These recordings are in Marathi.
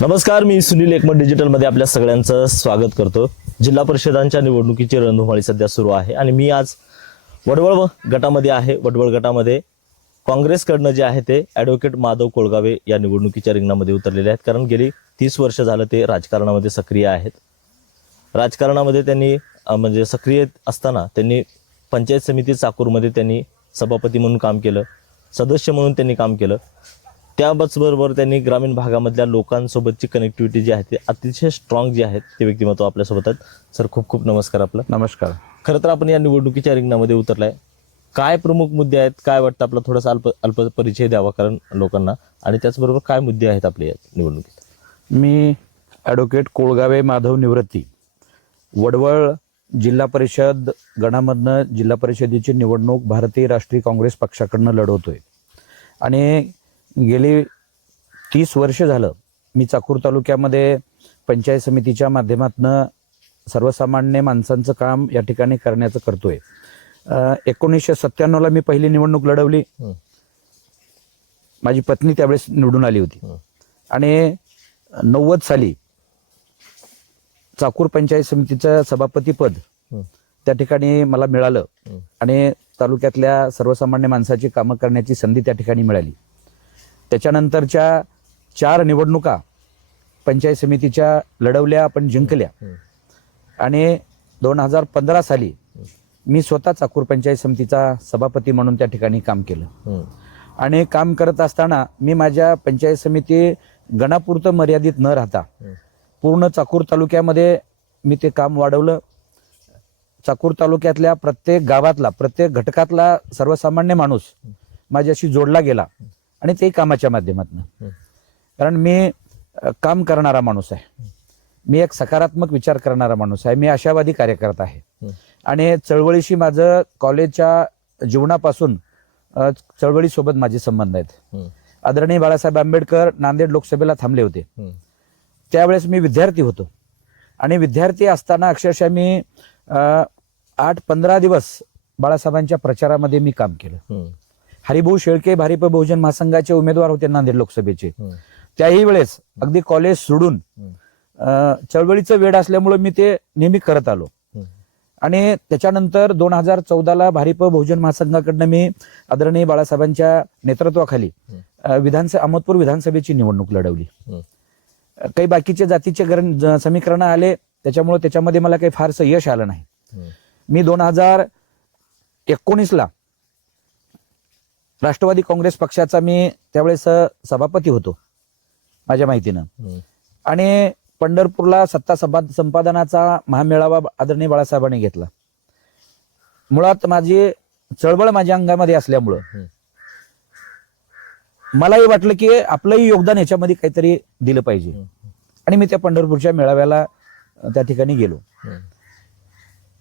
नमस्कार, मी सुनील एकमत डिजिटलमध्ये आपल्या सगळ्यांचं स्वागत करतो. जिल्हा परिषदांच्या निवडणुकीची रणधुमाळी सध्या सुरू आहे आणि मी आज वडवळ गटामध्ये आहे. वडवळ गटामध्ये काँग्रेसकडनं जे आहे ते ॲडव्होकेट माधव कोळगावे या निवडणुकीच्या रिंगणामध्ये उतरलेले आहेत. कारण गेली 30 वर्ष झालं ते राजकारणामध्ये सक्रिय आहेत. राजकारणामध्ये त्यांनी म्हणजे सक्रिय असताना त्यांनी पंचायत समिती चाकूरमध्ये त्यांनी सभापती म्हणून काम केलं, सदस्य म्हणून त्यांनी काम केलं. त्याचबरोबर त्यांनी ग्रामीण भागामधल्या लोकांसोबतची कनेक्टिव्हिटी जी आहे ती अतिशय स्ट्रॉंग जी आहेत ते व्यक्तिमत्व आपल्यासोबत आहेत. सर, खूप खूप नमस्कार. आपलं नमस्कार. खरं तर आपण या निवडणुकीच्या रिंगणामध्ये उतरलाय. काय प्रमुख मुद्दे आहेत, काय वाटतं, आपला थोडासा अल्प परिचय द्यावा कारण लोकांना, आणि त्याचबरोबर काय मुद्दे आहेत आपल्या या निवडणुकीत? मी ॲडव्होकेट कोळगावे माधव निवृत्ती, वडवळ जिल्हा परिषद गणामधनं जिल्हा परिषदेची निवडणूक भारतीय राष्ट्रीय काँग्रेस पक्षाकडनं लढवतोय आणि गेली 30 वर्ष झालं मी चाकूर तालुक्यामध्ये पंचायत समितीच्या माध्यमातून सर्वसामान्य माणसांचं काम या ठिकाणी करण्याचं करतोय. 1997ला मी पहिली निवडणूक लढवली. माझी पत्नी त्यावेळेस निवडून आली होती आणि 90 साली चाकूर पंचायत समितीचं सभापतीपद त्या ठिकाणी मला मिळालं आणि तालुक्यातल्या सर्वसामान्य माणसाची कामं करण्याची संधी त्या ठिकाणी मिळाली. त्याच्यानंतरच्या 4 निवडणुका पंचायत समितीच्या लढवल्या, आपण जिंकल्या आणि 2015 साली मी स्वतः चाकूर पंचायत समितीचा सभापती म्हणून त्या ठिकाणी काम केलं. आणि काम करत असताना मी माझ्या पंचायत समिती गणापुरतं मर्यादित न राहता पूर्ण चाकूर तालुक्यामध्ये मी ते काम वाढवलं. चाकूर तालुक्यातल्या प्रत्येक गावातला, प्रत्येक घटकातला सर्वसामान्य माणूस माझ्याशी जोडला गेला आणि ते कामाच्या माध्यमातून. कारण मी काम करणारा माणूस आहे, मी एक सकारात्मक विचार करणारा माणूस आहे, मी आशावादी कार्यकर्ता आहे आणि चळवळीशी माझं कॉलेजच्या जीवनापासून चळवळीसोबत माझे संबंध आहेत. आदरणीय बाळासाहेब आंबेडकर नांदेड लोकसभेला थांबले होते, त्यावेळेस मी विद्यार्थी होतो आणि विद्यार्थी असताना अक्षरशः मी 8-15 दिवस बाळासाहेबांच्या प्रचारामध्ये मी काम केलं. हरिभाऊ शेळके भारिप बहुजन महासंघाचे उमेदवार होते नांदेड लोकसभेचे. त्याही वेळेस अगदी कॉलेज सोडून चळवळीचं वेळ असल्यामुळे मी ते नेहमी करत आलो. आणि त्याच्यानंतर 2014ला भारिप बहुजन महासंघाकडनं मी आदरणीय बाळासाहेबांच्या नेतृत्वाखाली अहमदपूर विधानसभेची निवडणूक लढवली. काही बाकीचे जातीचे समीकरण आले, त्याच्यामुळे त्याच्यामध्ये मला काही फारसं यश आलं नाही. मी 2019ला राष्ट्रवादी काँग्रेस पक्षाचा मी त्यावेळेस सभापती होतो माझ्या माहितीनं. आणि पंढरपूरला सत्ता संपादनाचा महामेळावा आदरणीय बाळासाहेबांनी घेतला. मुळात माझी चळवळ माझ्या अंगामध्ये असल्यामुळं मलाही वाटलं की आपलंही योगदान याच्यामध्ये काहीतरी दिलं पाहिजे आणि मी त्या पंढरपूरच्या मेळाव्याला त्या ठिकाणी गेलो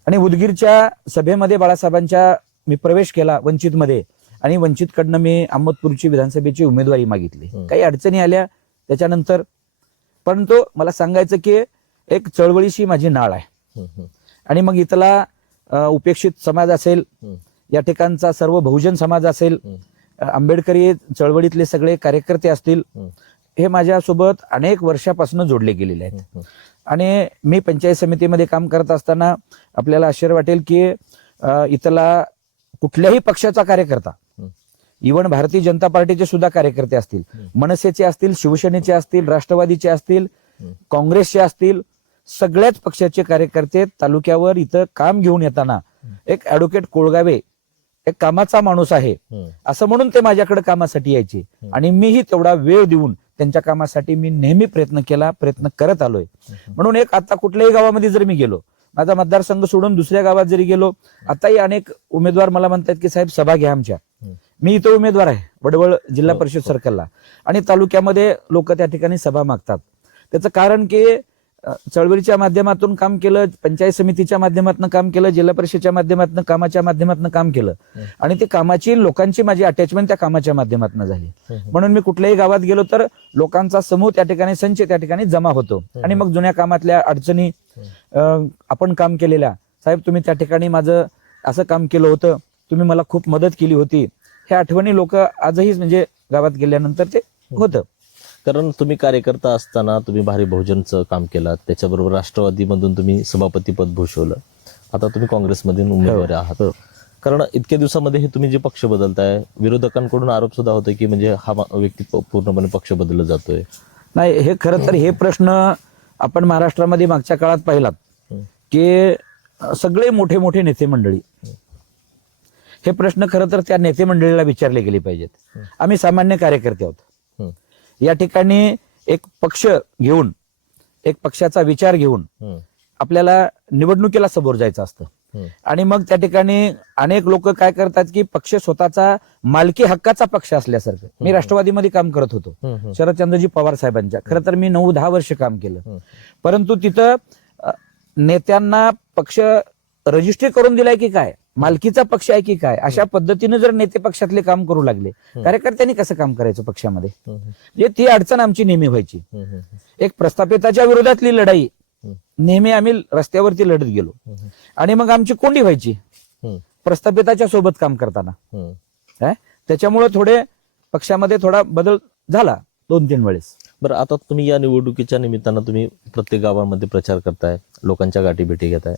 आणि उदगीरच्या सभेमध्ये बाळासाहेबांच्या मी प्रवेश केला वंचितमध्ये आणि वंचितकडनं मी अहमदपूरची विधानसभेची उमेदवारी मागितली. काही अडचणी आल्या त्याच्यानंतर, परंतु मला सांगायचं की एक चळवळीशी माझी नाळ आहे आणि मग इथला उपेक्षित समाज असेल, या ठिकाणचा सर्व बहुजन समाज असेल, आंबेडकरी चळवळीतले सगळे कार्यकर्ते असतील, हे माझ्यासोबत अनेक वर्षापासून जोडले गेलेले आहेत. आणि मी पंचायत समितीमध्ये काम करत असताना आपल्याला आश्चर्य वाटेल की इथला कुठल्याही पक्षाचा कार्यकर्ता, इव्हन भारतीय जनता पार्टीचे सुद्धा कार्यकर्ते असतील, मनसेचे असतील, शिवसेनेचे असतील, राष्ट्रवादीचे असतील, काँग्रेसचे असतील, सगळ्याच पक्षाचे कार्यकर्ते तालुक्यावर इथं काम घेऊन येताना एक ॲडव्होकेट कोळगावे एक कामाचा माणूस आहे असं म्हणून ते माझ्याकडे कामासाठी यायचे आणि मीही तेवढा वेळ देऊन त्यांच्या कामासाठी मी नेहमी प्रयत्न करत आलोय. म्हणून एक आता कुठल्याही गावामध्ये जर मी गेलो, माझा मतदारसंघ सोडून दुसऱ्या गावात जरी गेलो, आताही अनेक उमेदवार मला म्हणतात की साहेब सभा घ्या आमच्या. मी इथं उमेदवार आहे वडवळ जिल्हा परिषद सर्कलला आणि तालुक्यामध्ये लोक त्या ठिकाणी सभा मागतात. त्याचं कारण की चळवळीच्या माध्यमातून काम केलं, पंचायत समितीच्या माध्यमातून काम केलं, जिल्हा परिषदेच्या माध्यमातून कामाच्या माध्यमातून काम केलं आणि ते कामाची लोकांची माझी अटॅचमेंट त्या कामाच्या माध्यमातून झाली. म्हणून मी कुठल्याही गावात गेलो तर लोकांचा समूह त्या ठिकाणी, संच त्या ठिकाणी जमा होतो आणि मग जुन्या कामातल्या अडचणी, आपण काम केलेल्या, साहेब तुम्ही त्या ठिकाणी माझं असं काम केलं होतं, तुम्ही मला खूप मदत केली होती, ह्या आठवणी लोक आजही म्हणजे गावात गेल्यानंतर ते होतं. कारण तुम्ही कार्यकर्ता असताना तुम्ही भारी बहुजनचं काम केलं, त्याच्याबरोबर राष्ट्रवादीमधून तुम्ही सभापती पद भूषवलं, आता तुम्ही काँग्रेसमधून उमेदवार आहात. कारण इतक्या दिवसामध्ये हे तुम्ही जे पक्ष बदलताय, विरोधकांकडून आरोप सुद्धा होतोय की म्हणजे हा व्यक्ती पूर्णपणे पक्ष बदलला जातोय. नाही, हे खरं तर हे प्रश्न आपण महाराष्ट्रामध्ये मागच्या काळात पाहिलात की सगळे मोठे मोठे नेते मंडळी हे प्रश्न खरं तर त्या नेते मंडळीला विचारले गेले पाहिजेत. आम्ही सामान्य कार्यकर्ते आहोत. या ठिकाणी एक पक्ष घेऊन, एक पक्षाचा विचार घेऊन आपल्याला निवडणुकीला समोर जायचं असतं. आणि मग त्या ठिकाणी अनेक लोक काय करतात की पक्ष स्वतःचा मालकी हक्काचा पक्ष असल्यासारखं. मी राष्ट्रवादीमध्ये काम करत होतो शरदचंद्रजी पवार साहेबांच्या. खरं तर मी 9-10 वर्ष काम केलं, परंतु तिथं नेत्यांना पक्ष रजिस्ट्री करून दिलाय की काय, मालकीचा पक्ष आहे की काय, अशा पद्धतीने जर नेते पक्षातले काम करू लागले, कार्यकर्त्यांनी कसं काम करायचं पक्षामध्ये? म्हणजे ती अडचण आमची नेहमी व्हायची. एक प्रस्थापिताच्या विरोधातली लढाई नेहमी आम्ही रस्त्यावरती लढत गेलो आणि मग आमची कोंडी व्हायची प्रस्थापिताच्या सोबत काम करताना. त्याच्यामुळे थोडे पक्षामध्ये थोडा बदल झाला 2-3 वेळेस. बरं, आता तुम्ही या निवडणुकीच्या निमित्तानं तुम्ही प्रत्येक गावामध्ये प्रचार करताय, लोकांच्या गाठी भेटी घेताय.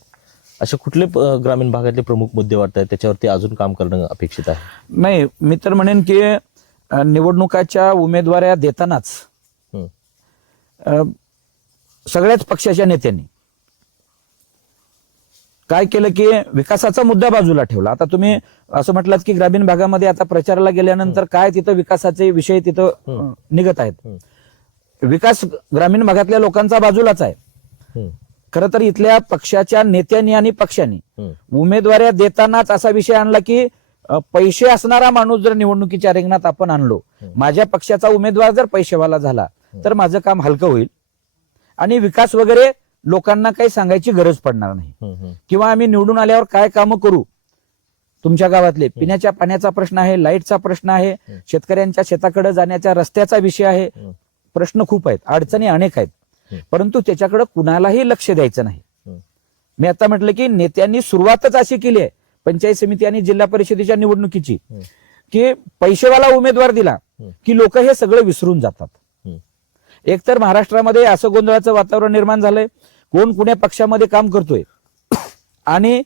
असे कुठले ग्रामीण भागातले प्रमुख मुद्दे वाटताय त्याच्यावरती अजून काम करणं अपेक्षित आहे? नाही, मी तर म्हणेन की निवडणुकाच्या उमेदवाऱ्या देतानाच सगळ्याच पक्षाच्या नेत्यांनी काय केलं की विकासाचा मुद्दा बाजूला ठेवला. आता तुम्ही असं म्हटलात की ग्रामीण भागामध्ये आता प्रचाराला गेल्यानंतर काय तिथं विकासाचे विषय तिथं निघत आहेत. विकास ग्रामीण भागातल्या लोकांचा बाजूलाच आहे. खरं तर इथल्या पक्षाच्या नेत्यांनी आणि पक्षांनी उमेदवाऱ्या देतानाच असा विषय आणला की पैसे असणारा माणूस जर निवडणुकीच्या रिंगणात आपण आणलो, माझ्या पक्षाचा उमेदवार जर पैसेवाला झाला तर माझं काम हलकं होईल आणि विकास वगैरे लोकांना काही सांगायची गरज पडणार नाही. किंवा आम्ही निवडून आल्यावर काय कामं करू, तुमच्या गावातले पिण्याच्या पाण्याचा प्रश्न आहे, लाईटचा प्रश्न आहे, शेतकऱ्यांच्या शेताकडे जाण्याच्या रस्त्याचा विषय आहे, प्रश्न खूप आहेत, अडचणी अनेक आहेत, परंतु त्याच्याकडे कुणालाही लक्ष द्यायचं नाही. मी आता म्हटलं की नेत्यांनी सुरुवातच अशी केली आहे पंचायत समिती आणि जिल्हा परिषदेच्या निवडणुकीची की पैसेवाला उमेदवार दिला की लोक हे सगळं विसरून जातात. एकतर महाराष्ट्रामध्ये असं गोंधळाचं वातावरण निर्माण झालंय, कोण कुण्या पक्षामध्ये काम करतोय आणि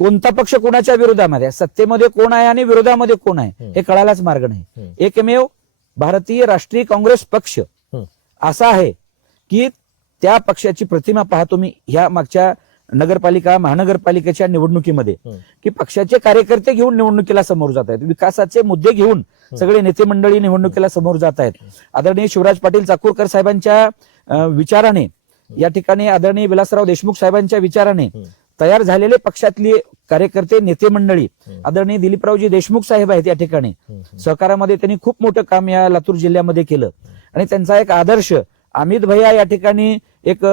कोणता पक्ष कोणाच्या विरोधामध्ये, सत्तेमध्ये कोण आहे आणि विरोधामध्ये कोण आहे हे कळायलाच मार्ग नाही. एकमेव भारतीय राष्ट्रीय काँग्रेस पक्ष असा आहे की त्या पक्षाची प्रतिमा पाहतो मी ह्या मागच्या नगरपालिका महानगरपालिकेच्या निवडणुकीमध्ये की पक्षाचे कार्यकर्ते घेऊन निवडणुकीला समोर जात आहेत, विकासाचे मुद्दे घेऊन सगळे नेते मंडळी निवडणुकीला समोर जात आहेत. आदरणीय शिवराज पाटील चाकूरकर साहेबांच्या विचाराने, या ठिकाणी आदरणीय विलासराव देशमुख साहेबांच्या विचाराने तयार झालेले पक्षातले कार्यकर्ते नेते मंडळी, आदरणीय दिलीपरावजी देशमुख साहेब आहेत, या ठिकाणी सहकारामध्ये त्यांनी खूप मोठं काम या लातूर जिल्ह्यामध्ये केलं आणि त्यांचा एक आदर्श अमित भैया या ठिकाणी एक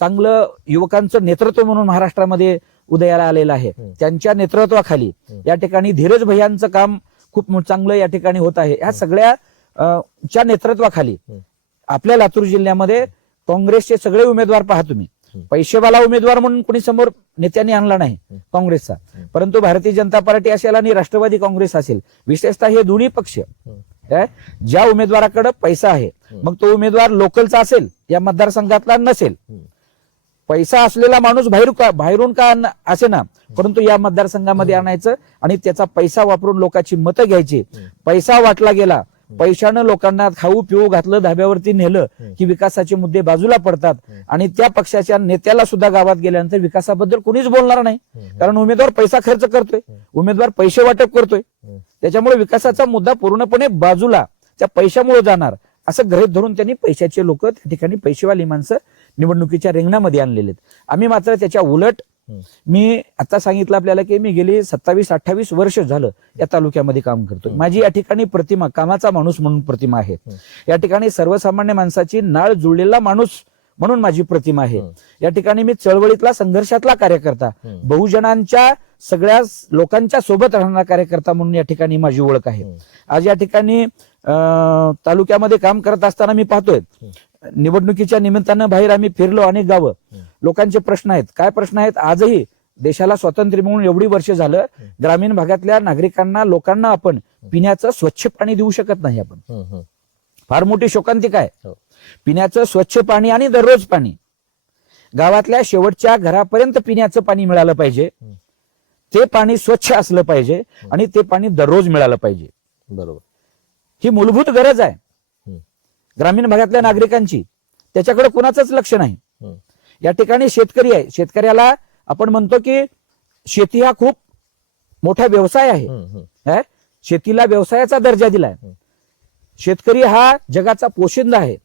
चांगलं युवकांचं नेतृत्व म्हणून महाराष्ट्रामध्ये उदयाला आलेलं आहे. त्यांच्या नेतृत्वाखाली या ठिकाणी धीरज भैयांचं काम खूप चांगलं या ठिकाणी होत आहे. या सगळ्या च्या नेतृत्वाखाली आपल्या लातूर जिल्ह्यामध्ये काँग्रेसचे सगळे उमेदवार पहा तुम्ही, पैसेवाला उमेदवार म्हणून कोणी समोर नेत्यांनी आणला नाही काँग्रेसचा, परंतु भारतीय जनता पार्टी असेल आणि राष्ट्रवादी काँग्रेस असेल, विशेषतः हे दोन्ही पक्ष ज्या उमेदवाराकडे पैसा आहे, मग तो उमेदवार लोकलचा असेल या मतदारसंघातला नसेल, पैसा असलेला माणूस बाहेरून का असे ना, परंतु या मतदारसंघामध्ये आणायचं आणि त्याचा पैसा वापरून लोकांची मतं घ्यायची. पैसा वाटला गेला, पैशानं लोकांना खाऊ पिऊ घातलं, धाब्यावरती नेलं की विकासाचे मुद्दे बाजूला पडतात आणि त्या पक्षाच्या नेत्याला सुद्धा गावात गेल्यानंतर विकासाबद्दल कोणीच बोलणार नाही, कारण उमेदवार पैसा खर्च करतोय, उमेदवार पैसे वाटप करतोय, त्याच्यामुळे विकासाचा मुद्दा पूर्णपणे बाजूला त्या पैशामुळे जाणार असं गृहीत धरून त्यांनी पैशाचे लोक त्या ठिकाणी पैसेवाली माणसं निवडणुकीच्या रिंगणामध्ये आणलेले आहेत. आम्ही मात्र त्याच्या उलट, मी आता सांगितलं आपल्याला की मी गेली 27-28 वर्ष झालं या तालुक्यामध्ये काम करतोय. माझी या ठिकाणी प्रतिमा कामाचा माणूस म्हणून प्रतिमा आहे, या ठिकाणी सर्वसामान्य माणसाची नाळ जुळलेला माणूस म्हणून माझी प्रतिमा आहे. या ठिकाणी मी चळवळीतला संघर्षातला कार्यकर्ता, बहुजनांच्या सगळ्या लोकांच्या सोबत राहणारा कार्यकर्ता म्हणून या ठिकाणी माझी ओळख आहे. आज या ठिकाणी तालुक्यामध्ये काम करत असताना मी पाहतोय निवडणुकीच्या निमित्तानं बाहेर आम्ही फिरलो, अनेक गावं, लोकांचे प्रश्न आहेत. काय प्रश्न आहेत? आजही देशाला स्वातंत्र्य मिळून एवढी वर्ष झालं, ग्रामीण भागातल्या नागरिकांना, लोकांना आपण पिण्याचं स्वच्छ पाणी देऊ शकत नाही. आपण फार मोठी शोकांतिका आहे. हो. पिण्याचं स्वच्छ पाणी आणि दररोज पाणी गावातल्या शेवटच्या घरापर्यंत पिण्याचं पाणी मिळालं पाहिजे. ते पाणी स्वच्छ असलं पाहिजे आणि ते पाणी दररोज मिळालं पाहिजे. बरोबर. ही मूलभूत गरज आहे ग्रामीण भागातल्या नागरिकांची. त्याच्याकडे कुणाचंच लक्ष नाही. या ठिकाणी शेतकरी आहे. शेतकऱ्याला आपण म्हणतो की शेती हा खूप मोठा व्यवसाय आहे. शेतीला व्यवसायाचा दर्जा दिलाय. शेतकरी हा जगाचा पोशिंदा आहे.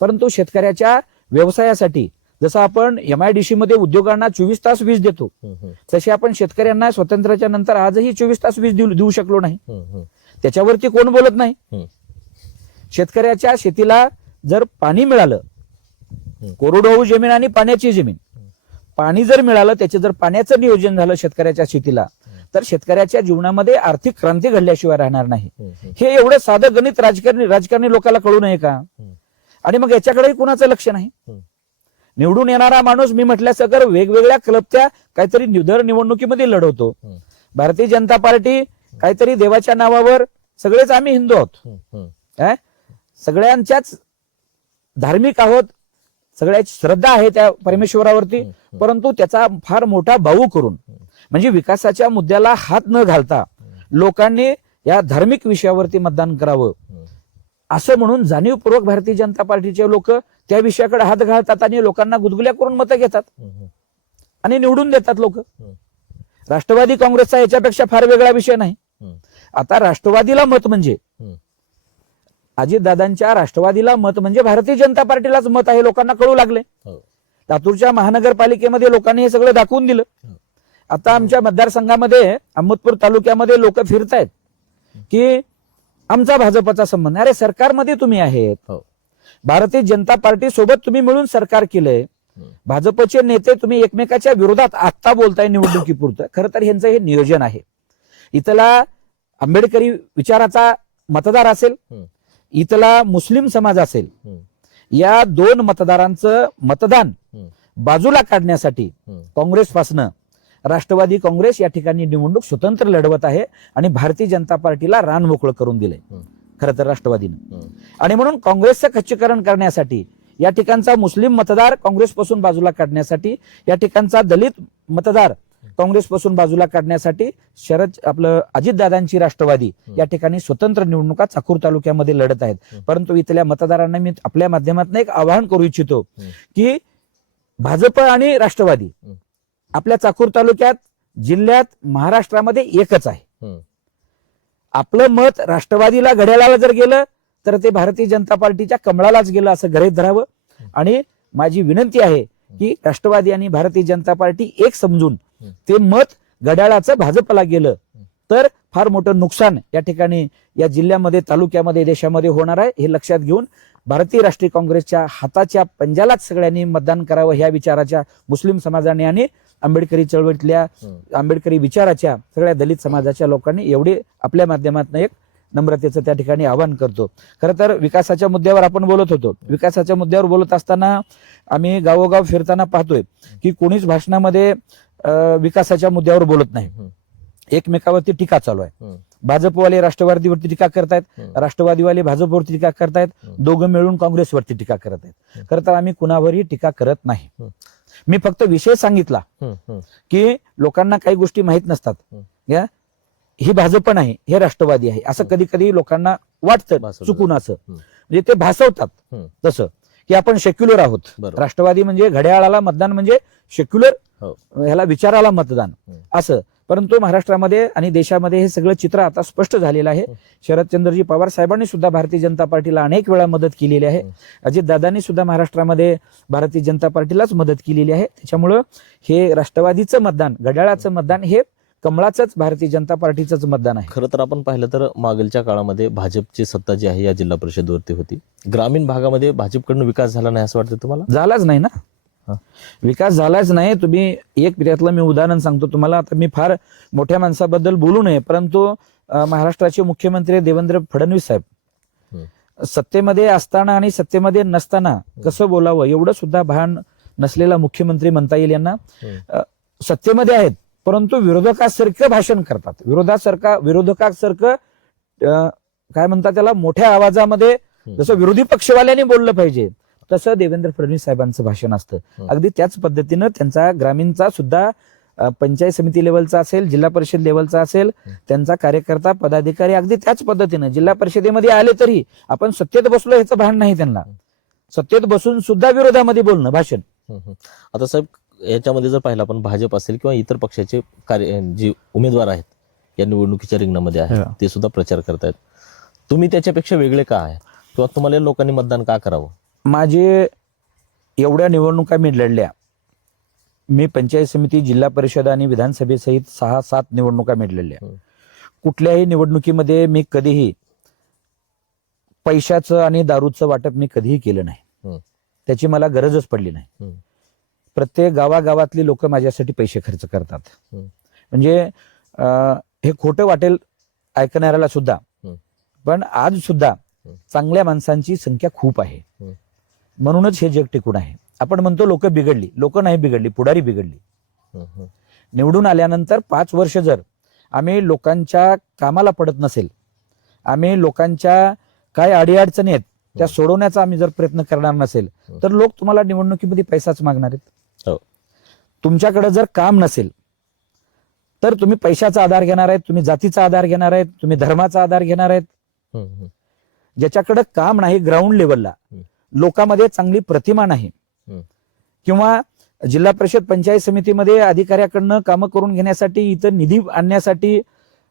परंतु शेतकऱ्याच्या व्यवसायासाठी जसं आपण MIDC मध्ये उद्योगांना 24 तास वीज देतो, तसे आपण शेतकऱ्यांना स्वातंत्र्याच्या नंतर आजही 24 तास वीज देऊ शकलो नाही. त्याच्यावरती कोण बोलत नाही. शेतकऱ्याच्या शेतीला जर पाणी मिळालं, कोरडवाहू जमीन आणि पाण्याची जमीन, पाणी जर मिळालं, त्याचे जर पाण्याचं नियोजन झालं शेतकऱ्याच्या शेतीला, तर शेतकऱ्याच्या जीवनामध्ये आर्थिक क्रांती घडल्याशिवाय राहणार नाही. हे एवढं साधं गणित राजकारणी लोकांना कळू नये का? आणि मग याच्याकडेही कुणाचं लक्ष नाही. निवडून येणारा माणूस मी म्हटल्यासगर वेगवेगळ्या क्लबच्या काहीतरी दर निवडणुकीमध्ये लढवतो. भारतीय जनता पार्टी काहीतरी देवाच्या नावावर, सगळेच आम्ही हिंदू आहोत, सगळ्यांच्याच धार्मिक आहोत, सगळ्याची श्रद्धा आहे त्या परमेश्वरावरती, परंतु त्याचा फार मोठा बाऊ करून म्हणजे विकासाच्या मुद्द्याला हात न घालता लोकांनी या धार्मिक विषयावरती मतदान करावं असं म्हणून जाणीवपूर्वक भारतीय जनता पार्टीचे लोक त्या विषयाकडे हात घालतात आणि लोकांना गुदगुल्या करून मतं घेतात आणि निवडून देतात लोक. राष्ट्रवादी काँग्रेसचा याच्यापेक्षा फार वेगळा विषय नाही. आता राष्ट्रवादीला मत म्हणजे अजितदादांच्या राष्ट्रवादीला मत म्हणजे भारतीय जनता पार्टीलाच मत आहे, लोकांना कळू लागले. लातूरच्या महानगरपालिकेमध्ये लोकांनी हे सगळं दाखवून दिलं. आता आमच्या मतदारसंघामध्ये अहमदपूर तालुक्यामध्ये लोक फिरतायत की आमचा भाजपचा संबंध. अरे सरकारमध्ये तुम्ही आहेत, भारतीय जनता पार्टी सोबत तुम्ही मिळून सरकार केलंय. भाजपचे नेते तुम्ही एकमेकाच्या विरोधात आत्ता बोलताय निवडणुकीपुरतं. खरं तर ह्यांचं हे नियोजन आहे. इथला आंबेडकरी विचाराचा मतदार असेल, इथला मुस्लिम समाज असेल, या दोन मतदारांचं मतदान बाजूला काढण्यासाठी काँग्रेसपासनं राष्ट्रवादी काँग्रेस या ठिकाणी निवडणूक स्वतंत्र लढवत आहे आणि भारतीय जनता पार्टीला रान मोकळं करून दिलंय खरं तर राष्ट्रवादीनं. आणि म्हणून काँग्रेसचं खच्चीकरण करण्यासाठी, या ठिकाणचा मुस्लिम मतदार काँग्रेसपासून बाजूला काढण्यासाठी, या ठिकाणचा दलित मतदार काँग्रेसपासून बाजूला काढण्यासाठी आपलं अजितदादांची राष्ट्रवादी या ठिकाणी स्वतंत्र निवडणुका चाकूर तालुक्यामध्ये लढत आहेत. परंतु इथल्या मतदारांना मी आपल्या माध्यमातून एक आवाहन करू इच्छितो की भाजप आणि राष्ट्रवादी आपल्या चाकूर तालुक्यात, जिल्ह्यात, महाराष्ट्रामध्ये एकच आहे. आपलं मत राष्ट्रवादीला, घड्याळाला जर गेलं तर ते भारतीय जनता पार्टीच्या कमळालाच गेलं असं गृहीत धरावं. आणि माझी विनंती आहे की राष्ट्रवादी आणि भारतीय जनता पार्टी एक समजून ते मत घड्याळाचं भाजपला गेलं तर फार मोठं नुकसान या ठिकाणी या जिल्ह्यामध्ये, तालुक्यामध्ये, देशामध्ये होणार आहे. हे लक्षात घेऊन भारतीय राष्ट्रीय काँग्रेसच्या हाताच्या पंजालाच सगळ्यांनी मतदान करावं ह्या विचाराच्या मुस्लिम समाजाने आणि आंबेडकरी चळवळीतल्या, आंबेडकरी विचाराच्या सगळ्या दलित समाजाच्या लोकांनी एवढे आपल्या माध्यमातून एक नम्रतेचं त्या ठिकाणी आवाहन करतो. खरं तर विकासाच्या मुद्द्यावर आपण बोलत होतो. विकासाच्या मुद्द्यावर बोलत असताना आम्ही गावोगाव फिरताना पाहतोय की कोणीच भाषणामध्ये विकासाच्या मुद्द्यावर बोलत नाही. एकमेकावरती टीका चालू आहे. भाजपवाले राष्ट्रवादीवरती टीका करतायत, राष्ट्रवादीवाले भाजपवरती टीका करतायत, दोघं मिळून काँग्रेसवरती टीका करत आहेत. खरं तर आम्ही कुणावरही टीका करत नाही. मी फक्त विषय सांगितला की लोकांना काही गोष्टी माहीत नसतात. ही भाजप नाही, हे राष्ट्रवादी आहे असं कधी कधी लोकांना वाटतं चुकून. असं म्हणजे ते भासवतात तसं की आपण सेक्युलर आहोत. राष्ट्रवादी म्हणजे घड्याळाला मतदान म्हणजे सेक्युलर, ह्याला विचाराला मतदान असं. परंतु महाराष्ट्रामध्ये आणि देशामध्ये हे सगळं चित्र आता स्पष्ट झालेलं आहे. शरदचंद्रजी पवार साहेबांनी सुद्धा भारतीय जनता पार्टीला अनेक वेळा मदत केलेली आहे. अजितदादांनी सुद्धा महाराष्ट्रामध्ये भारतीय जनता पार्टीलाच मदत केलेली आहे. त्याच्यामुळं हे राष्ट्रवादीचं मतदान, घड्याळाचं मतदान हे कमळाचंच भारतीय जनता पार्टीचंच मतदान आहे. खरं तर आपण पाहिलं तर मागीलच्या काळामध्ये भाजपची सत्ता जी आहे या जिल्हा परिषदेवरती होती. ग्रामीण भागामध्ये भाजपकडून विकास झाला नाही असं वाटतं तुम्हाला? झालाच नाही ना, विकास झालाच नाही. तुम्ही एक त्यातलं मी उदाहरण सांगतो तुम्हाला. आता मी फार मोठ्या माणसाबद्दल बोलू नये, परंतु महाराष्ट्राचे मुख्यमंत्री देवेंद्र फडणवीस साहेब सत्तेमध्ये असताना आणि सत्तेमध्ये नसताना कसं बोलावं एवढं सुद्धा भान नसलेला मुख्यमंत्री म्हणता येईल यांना. सत्तेमध्ये आहेत परंतु विरोधकासारखं भाषण करतात. विरोधकासारखं काय म्हणतात त्याला, मोठ्या आवाजामध्ये जसं विरोधी पक्षवाल्यांनी बोललं पाहिजे तसं देवेंद्र फडणवीस साहेबांचं भाषण असतं. अगदी त्याच पद्धतीनं त्यांचा ग्रामीणचा सुद्धा पंचायत समिती लेवलचा असेल, जिल्हा परिषद लेवलचा असेल, त्यांचा कार्यकर्ता पदाधिकारी अगदी त्याच पद्धतीनं जिल्हा परिषदेमध्ये आले तरी आपण सत्तेत बसलो ह्याचं भान नाही त्यांना. सत्तेत बसून सुद्धा विरोधामध्ये बोलणं भाषण. आता साहेब, याच्यामध्ये जर पाहिलं आपण, भाजप असेल किंवा इतर पक्षाचे जे उमेदवार आहेत या निवडणुकीच्या रिंगणामध्ये आहेत ते सुद्धा प्रचार करतायत. तुम्ही त्याच्यापेक्षा वेगळे का आहे किंवा तुम्हाला लोकांनी मतदान का करावं? माझे एवढ्या निवडणुका मी लढल्या. मी पंचायत समिती, जिल्हा परिषद आणि विधानसभेसहित 6-7 निवडणुका मी लढल्या. कुठल्याही निवडणुकीमध्ये मी कधीही पैशाचं आणि दारूचं वाटप मी कधीही केलं नाही. त्याची मला गरजच पडली नाही. प्रत्येक गावागावातली लोक माझ्यासाठी पैसे खर्च करतात. म्हणजे हे खोटं वाटेल ऐकणाऱ्याला सुद्धा, पण आज सुद्धा चांगल्या माणसांची संख्या खूप आहे. म्हणूनच हे जग टिकून आहे. आपण म्हणतो लोक बिघडली, लोक नाही बिघडली, पुढारी बिघडली. निवडून आल्यानंतर 5 वर्ष जर आम्ही लोकांच्या कामाला पडत नसेल, आम्ही लोकांच्या काय अडीअडचणी आहेत त्या सोडवण्याचा आम्ही जर प्रयत्न करणार नसेल, तर लोक तुम्हाला निवडणुकीमध्ये पैसाच मागणार आहेत. तुमच्याकडे जर काम नसेल तर तुम्ही पैशाचा आधार घेणार आहेत, तुम्ही जातीचा आधार घेणार आहेत, तुम्ही धर्माचा आधार घेणार आहेत. ज्याच्याकडे काम नाही, ग्राउंड लेवलला लोकांमध्ये चांगली प्रतिमा नाही, किंवा जिल्हा परिषद पंचायत समितीमध्ये अधिकाऱ्याकडनं कामं करून घेण्यासाठी, इथं निधी आणण्यासाठी,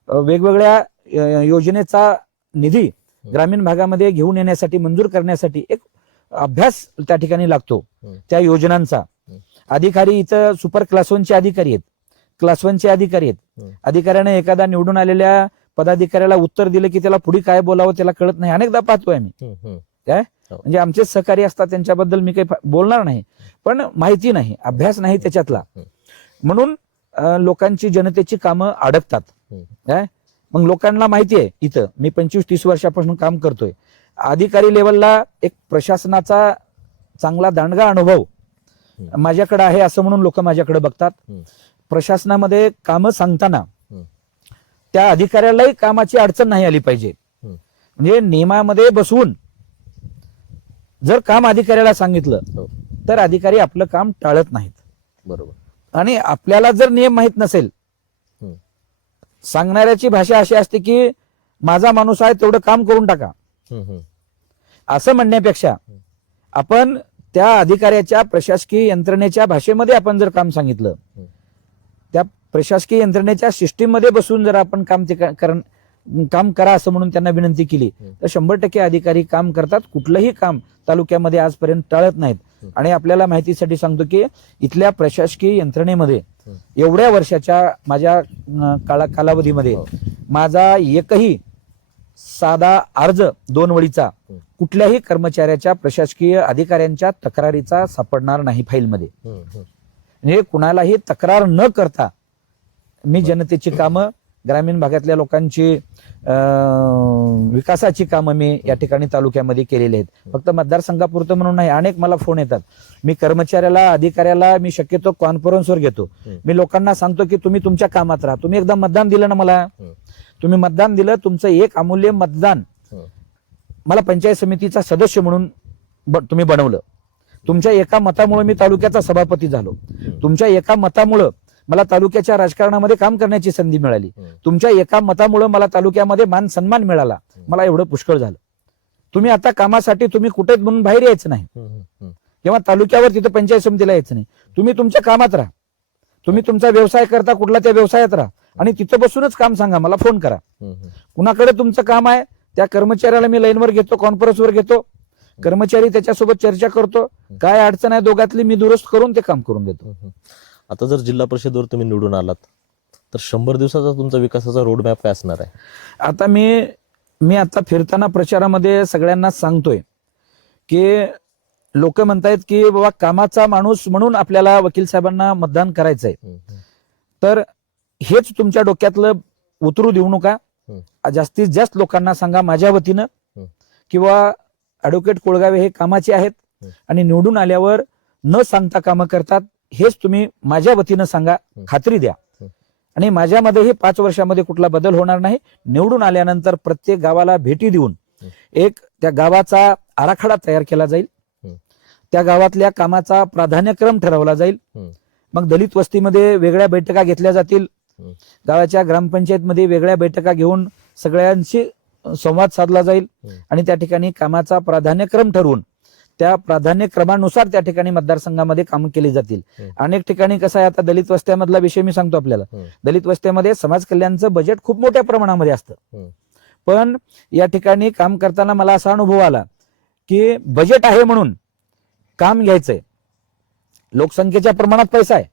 वेगवेगळ्या योजनेचा निधी ग्रामीण भागामध्ये घेऊन येण्यासाठी, मंजूर करण्यासाठी एक अभ्यास त्या ठिकाणी लागतो त्या योजनांचा. अधिकारी इथं सुपर क्लास 1चे अधिकारी आहेत, क्लास 1चे अधिकारी आहेत. अधिकाऱ्याने एखादा निवडून आलेल्या पदाधिकाऱ्याला उत्तर दिलं की त्याला पुढे काय बोलावं त्याला कळत नाही. अनेकदा पाहतोय आम्ही. काय म्हणजे आमचे सहकारी असतात, त्यांच्याबद्दल मी काही बोलणार नाही, पण माहिती नाही, अभ्यास नाही त्याच्यातला, म्हणून लोकांची, जनतेची कामं अडकतात. काय मग लोकांना माहिती आहे, इथं मी 25-30 वर्षापासून काम करतोय. अधिकारी लेवलला एक प्रशासनाचा चांगला दांडगा अनुभव माझ्याकडे आहे असं म्हणून लोक माझ्याकडे बघतात. प्रशासनामध्ये कामं सांगताना त्या अधिकाऱ्यालाही कामाची अडचण नाही आली पाहिजे. म्हणजे नियमामध्ये बसवून जर काम अधिकाऱ्याला सांगितलं तर अधिकारी आपलं काम टाळत नाहीत. बरोबर. आणि आपल्याला जर नियम माहित नसेल, सांगणाऱ्याची भाषा अशी असते की माझा माणूस आहे तेवढं काम करून टाका, असं म्हणण्यापेक्षा आपण त्या अधिकाऱ्याच्या, प्रशासकीय यंत्रणेच्या भाषेमध्ये आपण जर काम सांगितलं, त्या प्रशासकीय यंत्रणेच्या सिस्टीम मध्ये बसून जर आपण काम करा असं म्हणून त्यांना विनंती केली तर 100% अधिकारी काम करतात. कुठलंही काम तालुक्यामध्ये आजपर्यंत टाळत नाहीत. आणि आपल्याला माहितीसाठी सांगतो की इथल्या प्रशासकीय यंत्रणेमध्ये एवढ्या वर्षाच्या माझ्या कालावधीमध्ये माझा एकही साधा अर्ज 2 वळीचा कुठल्याही कर्मचाऱ्याच्या, प्रशासकीय अधिकाऱ्यांच्या तक्रारीचा सापडणार नाही फाईलमध्ये. म्हणजे कुणालाही तक्रार न करता मी जनतेची कामं, ग्रामीण भागातल्या लोकांची विकासाची कामं मी या ठिकाणी तालुक्यामध्ये केलेली आहेत. फक्त मतदारसंघापुरतं म्हणून नाही, अनेक मला फोन येतात. मी कर्मचाऱ्याला, अधिकाऱ्याला मी शक्यतो कॉन्फरन्सवर घेतो. मी लोकांना सांगतो की तुम्ही तुमच्या कामात राहा. तुम्ही एकदा मतदान दिलं ना मला, तुम्ही मतदान दिलं, तुमचं एक अमूल्य मतदान मला पंचायत समितीचा सदस्य म्हणून तुम्ही बनवलं. तुमच्या एका मतामुळे मी तालुक्याचा सभापती झालो. तुमच्या एका मतामुळं मला तालुक्याच्या राजकारणामध्ये काम करण्याची संधी मिळाली. तुमच्या एका मतामुळे मला तालुक्यामध्ये मान सन्मान मिळाला. मला एवढं पुष्कळ झालं. तुम्ही आता कामासाठी तुम्ही कुठेच म्हणून बाहेर यायचं नाही, किंवा तालुक्यावर तिथं पंचायत समितीला यायचं नाही. तुम्ही तुमच्या कामात राहा. तुम्ही तुमचा व्यवसाय करता, कुठला त्या व्यवसायात राहा आणि तिथं बसूनच काम सांगा, मला फोन करा. कुणाकडे तुमचं काम आहे त्या कर्मचाऱ्याला मी लाईनवर घेतो, कॉन्फरन्सवर घेतो. कर्मचारी त्याच्यासोबत चर्चा करतो, काय अडचण आहे दोघातली मी दुरुस्त करून ते काम करून देतो. आता जर जिल्हा परिषदेवर तुम्ही निवडून आलात तर 100 दिवसाचा तुमचा विकासाचा रोड मॅप काय असणार आहे? आता मी आता फिरताना प्रचारामध्ये सगळ्यांना सांगतोय की लोक म्हणतायत की बाबा कामाचा माणूस म्हणून आपल्याला वकील साहेबांना मतदान करायचंय, तर हेच तुमच्या डोक्यातलं उतरू देऊ नका. जास्तीत जास्त लोकांना सांगा माझ्या वतीनं, किंवा ॲडव्होकेट कोळगावे हे कामाचे आहेत आणि निवडून आल्यावर न सांगता कामं करतात, हेच तुम्ही माझ्या वतीनं सांगा, खात्री द्या. आणि माझ्यामध्येही 5 वर्षामध्ये कुठला बदल होणार नाही. निवडून आल्यानंतर प्रत्येक गावाला भेटी देऊन एक त्या गावाचा आराखडा तयार केला जाईल, त्या गावातल्या कामाचा प्राधान्यक्रम ठरवला जाईल, मग दलित वस्तीमध्ये वेगळ्या बैठका घेतल्या जातील, गावाच्या ग्रामपंचायतमध्ये वेगळ्या बैठका घेऊन सगळ्यांशी संवाद साधला जाईल आणि त्या ठिकाणी कामाचा प्राधान्यक्रम ठरवून त्या प्राधान्यक्रमानुसार त्या ठिकाणी मतदारसंघामध्ये काम केली जातील. अनेक ठिकाणी कसं आहे, आता दलित वस्त्यामधला विषय मी सांगतो आपल्याला. दलित वस्त्यामध्ये समाज कल्याणचं बजेट खूप मोठ्या प्रमाणामध्ये असतं, पण या ठिकाणी काम करताना मला असा अनुभव आला की बजेट आहे म्हणून काम घ्यायचंय, लोकसंख्येच्या प्रमाणात पैसा आहे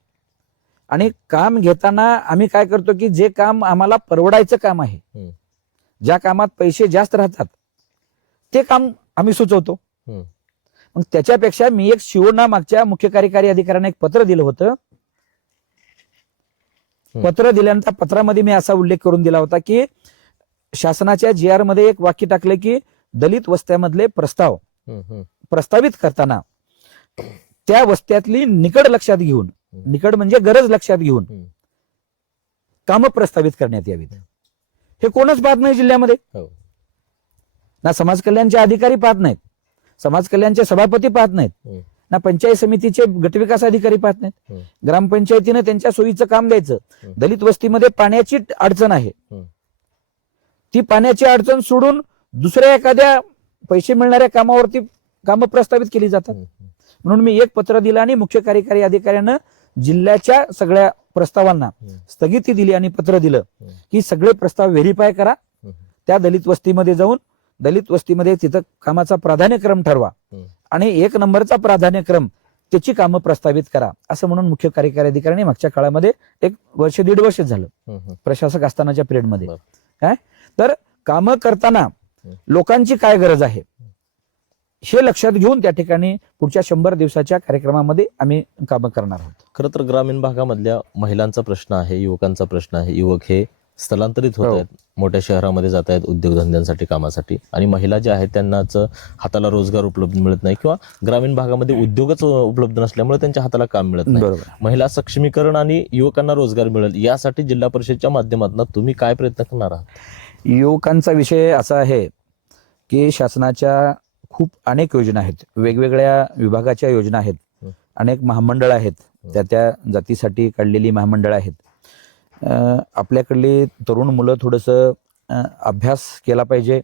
आणि काम घेताना आम्ही काय करतो की जे काम आम्हाला परवडायचं काम आहे, ज्या कामात पैसे जास्त राहतात ते काम आम्ही सुचवतो. मग त्याच्यापेक्षा मी एक शिवणा मागच्या मुख्य कार्यकारी अधिकाऱ्यांना एक पत्र दिलं होतं. पत्र दिल्यानंतर पत्रामध्ये मी असा उल्लेख करून दिला होता की शासनाच्या GR मध्ये एक वाक्य टाकलं की दलित वस्त्यामधले प्रस्ताव प्रस्तावित करताना त्या वस्त्यातली निकड लक्षात घेऊन, निकड म्हणजे गरज लक्षात घेऊन कामं प्रस्तावित करण्यात यावीत. हे कोणच पाहत नाही जिल्ह्यामध्ये. ना समाज कल्याणचे अधिकारी पाहत नाहीत, समाज कल्याणचे सभापती पाहत नाहीत, ना पंचायत समितीचे गटविकास अधिकारी पाहत नाहीत. ग्रामपंचायतीनं त्यांच्या सोयीचं काम द्यायचं. दलित वस्तीमध्ये पाण्याची अडचण आहे, ती पाण्याची अडचण सोडून दुसऱ्या एखाद्या पैसे मिळणाऱ्या कामावरती कामं प्रस्तावित केली जातात. म्हणून मी एक पत्र दिलं आणि मुख्य कार्यकारी अधिकाऱ्यानं जिल्ह्याच्या सगळ्या प्रस्तावांना स्थगिती दिली आणि पत्र दिलं की सगळे प्रस्ताव व्हेरीफाय करा, त्या दलित वस्तीमध्ये जाऊन दलित वस्तीमध्ये तिथं कामाचा प्राधान्यक्रम ठरवा आणि 1 नंबरचा प्राधान्यक्रम त्याची कामं प्रस्तावित करा, असं म्हणून मुख्य कार्यकारी अधिकाऱ्याने मागच्या काळामध्ये 1 वर्ष 1.5 वर्ष झालं प्रशासक असतानाच्या पिरियडमध्ये. काय तर कामं करताना लोकांची काय गरज आहे हे लक्षात घेऊन त्या ठिकाणी पुढच्या 100 दिवसाच्या कार्यक्रमामध्ये आम्ही कामं करणार आहोत. खरं तर ग्रामीण भागामधल्या महिलांचा प्रश्न आहे, युवकांचा प्रश्न आहे. युवक हे स्थलांतरित होत आहेत, मोठ्या शहरामध्ये जात आहेत उद्योगधंद्यांसाठी, कामासाठी, आणि महिला ज्या आहेत त्यांनाच हाताला रोजगार उपलब्ध मिळत नाही किंवा ग्रामीण भागामध्ये उद्योगच उपलब्ध नसल्यामुळे त्यांच्या हाताला काम मिळत नाही. महिला सक्षमीकरण आणि युवकांना रोजगार मिळेल यासाठी जिल्हा परिषदच्या माध्यमातून तुम्ही काय प्रयत्न करणार आहात? युवकांचा विषय असा आहे की शासनाच्या खूप अनेक योजना आहेत, वेगवेगळ्या विभागाच्या योजना आहेत, अनेक महामंडळ आहेत, त्या जातीसाठी काढलेली महामंडळ आहेत. आपल्याकडली तरुण मुलं थोडंसं अभ्यास केला पाहिजे,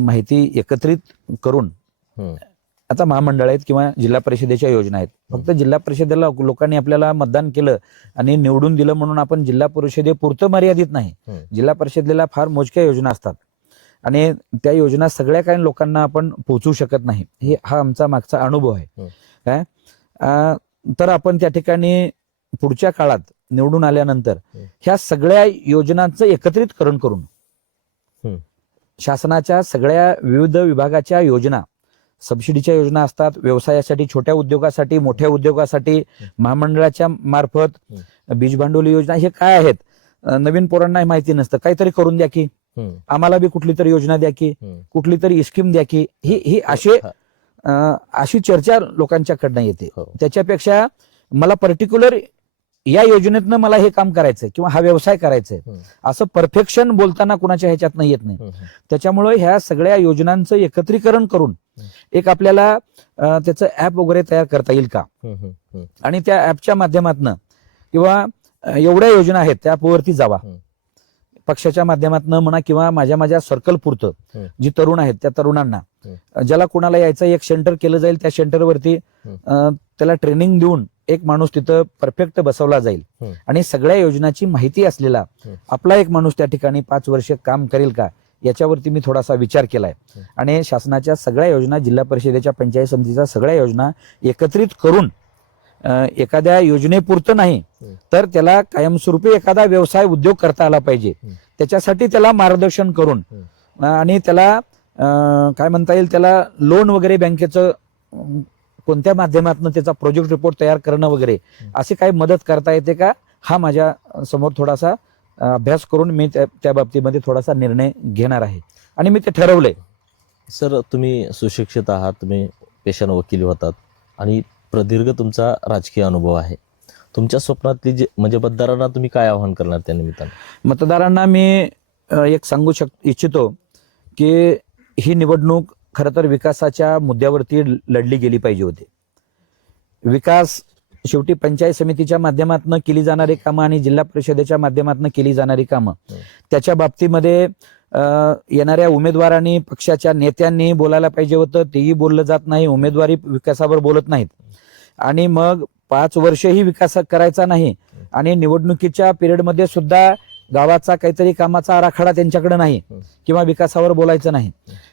माहिती एकत्रित करून. आता महामंडळ आहेत किंवा जिल्हा परिषदेच्या योजना आहेत. फक्त जिल्हा परिषदेला लोकांनी आपल्याला मतदान केलं आणि निवडून दिलं म्हणून आपण जिल्हा परिषदेपुरतं मर्यादित नाही. जिल्हा परिषदेला फार मोजक्या योजना असतात आणि त्या योजना सगळ्या काही लोकांना आपण पोहोचू शकत नाही. हा आमचा मागचा अनुभव आहे. काय तर आपण त्या ठिकाणी पुढच्या काळात निवडून आल्यानंतर ह्या सगळ्या योजनांचं एकत्रितकरण करून शासनाच्या सगळ्या विविध विभागाच्या योजना, सबसिडीच्या योजना असतात, व्यवसायासाठी, छोट्या उद्योगासाठी, मोठ्या उद्योगासाठी, महामंडळाच्या मार्फत बीज भांडवली योजना, हे काय आहेत नवीन पोरांना माहिती नसतं. काहीतरी करून द्या की, आम्हाला बी कुठली तरी योजना द्या की, कुठली तरी स्कीम द्या की, ही अशी चर्चा लोकांच्याकडनं येते. त्याच्यापेक्षा मला पर्टिक्युलर या योजनेतनं मला हे काम करायचंय किंवा हा व्यवसाय करायचाय असं परफेक्शन बोलताना कुणाच्या ह्याच्यातनं येत नाही. त्याच्यामुळे ह्या सगळ्या योजनांचं एकत्रीकरण करून एक आपल्याला त्याचं ऍप वगैरे तयार करता येईल का, आणि त्या ऍपच्या माध्यमातून किंवा एवढ्या योजना आहेत त्या ऍपवरती जावा, पक्षाच्या माध्यमातून म्हणा किंवा माझ्या सर्कल पुरतं जी तरुण आहेत त्या तरुणांना, ज्याला कुणाला यायचं एक सेंटर केलं जाईल, त्या सेंटरवरती त्याला ट्रेनिंग देऊन एक माणूस तिथं परफेक्ट बसवला जाईल आणि सगळ्या योजनाची माहिती असलेला आपला एक माणूस त्या ठिकाणी 5 वर्ष काम करेल का, याच्यावरती मी थोडासा विचार केलाय. आणि शासनाच्या सगळ्या योजना, जिल्हा परिषदेच्या, पंचायत समितीच्या सगळ्या योजना एकत्रित करून एखाद्या योजनेपुरतं नाही तर त्याला कायमस्वरूपी एखादा व्यवसाय, उद्योग करता आला पाहिजे. त्याच्यासाठी त्याला मार्गदर्शन करून आणि त्याला काय म्हणता येईल, त्याला लोन वगैरे बँकेचं कोणत्या माध्यमातून त्याचा प्रोजेक्ट रिपोर्ट तयार करणं वगैरे असे काही मदत करता येते का, हा माझ्या समोर थोडासा अभ्यास करून मी त्या बाबतीमध्ये थोडासा निर्णय घेणार आहे आणि मी ते ठरवलंय. सर, तुम्ही सुशिक्षित आहात, तुम्ही पेशानं वकील होतात आणि प्रदीर्घ तुमचा राजकीय अनुभव आहे. तुमच्या स्वप्नातली म्हणजे मतदारांना तुम्ही काय आवाहन करणार त्या निमित्तानं? मतदारांना मी एक सांगू इच्छितो की ही निवडणूक खरं तर विकासाच्या मुद्द्यावरती लढली गेली पाहिजे होती. विकास शेवटी पंचायत समितीच्या माध्यमातून केली जाणारी कामं आणि जिल्हा परिषदेच्या माध्यमातून केली जाणारी कामं त्याच्या बाबतीमध्ये येणाऱ्या उमेदवारांनी पक्षाच्या नेत्यांनी बोलायला पाहिजे होतं. तेही बोललं जात नाही. उमेदवारी विकासावर बोलत नाहीत आणि मग 5 वर्षही विकास करायचा नाही आणि निवडणुकीच्या पिरियडमध्ये सुद्धा गावाचा काहीतरी कामाचा आराखडा त्यांच्याकडे नाही किंवा विकासावर बोलायचं नाही.